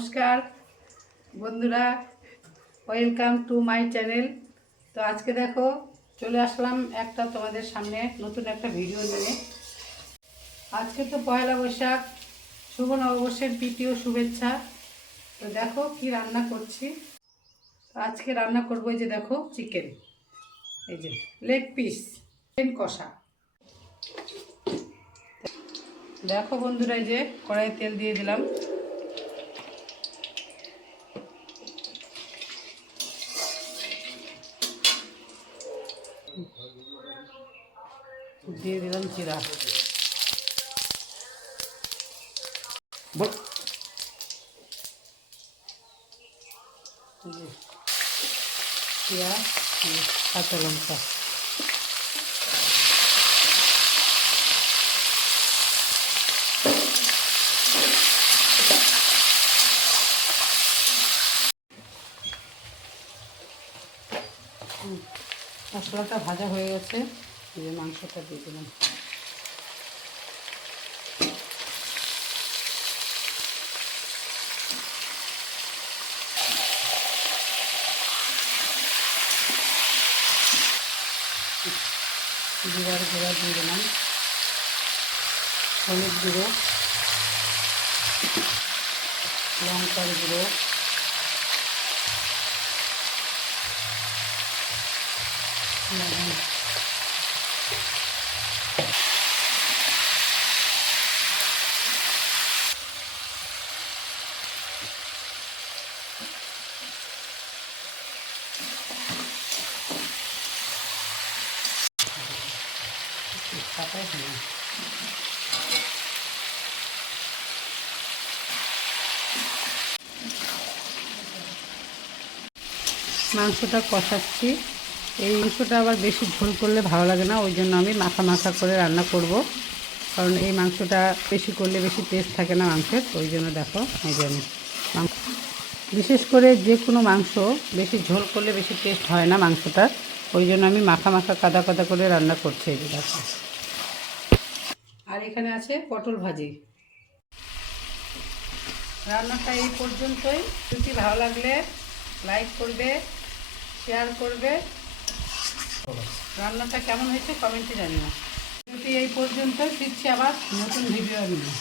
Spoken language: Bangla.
নমস্কার বন্ধুরা, ওয়েলকাম টু মাই চ্যানেল। তো আজকে দেখো চলে আসলাম একটা তোমাদের সামনে নতুন একটা ভিডিও নিয়ে। আজকে তো পয়লা বৈশাখ, শুভ নববর্ষের প্রীতীয় শুভেচ্ছা। তো দেখো কি রান্না করছি। আজকে রান্না করবো এই যে দেখো চিকেন, এই যে লেগ পিস চিকেন কষা। দেখো বন্ধুরা, এই যে কড়াইয়ে তেল দিয়ে দিলাম। দিয়ে দিলাম জিরা, পেঁয়াজ, কাঁচা লঙ্কা। মশলাটা ভাজা হয়ে গেছে, এই যে মাংসটা দিয়ে দিলাম। জিরার গুঁড়া দিয়ে দিলাম, হলুদ গুঁড়ো, লঙ্কার গুঁড়ো, লবণ। মাংসটা কষাচ্ছি। এই মাংসটা আবার বেশি ঝোল করলে ভালো লাগে না, ওই জন্য আমি মাখা মাখা করে রান্না করব। কারণ এই মাংসটা বেশি করলে বেশি টেস্ট থাকে না মাংসের, ওই জন্য দেখো এই যে আমি বিশেষ করে যে কোনো মাংস বেশি ঝোল করলে বেশি টেস্ট হয় না মাংসটা, ওই জন্য আমি মাখা মাখা কাদা কাদা করে রান্না করছি এই যে দেখো। আর এখানে আছে পটল ভাজি। রান্নাটা এই পর্যন্তই। যদি ভালো লাগলে লাইক করবে, শেয়ার করবে। রান্নাটা কেমন হয়েছে কমেন্টে জানিও। যদি এই পর্যন্তই, ফিরছি আবার নতুন ভিডিও নিয়ে।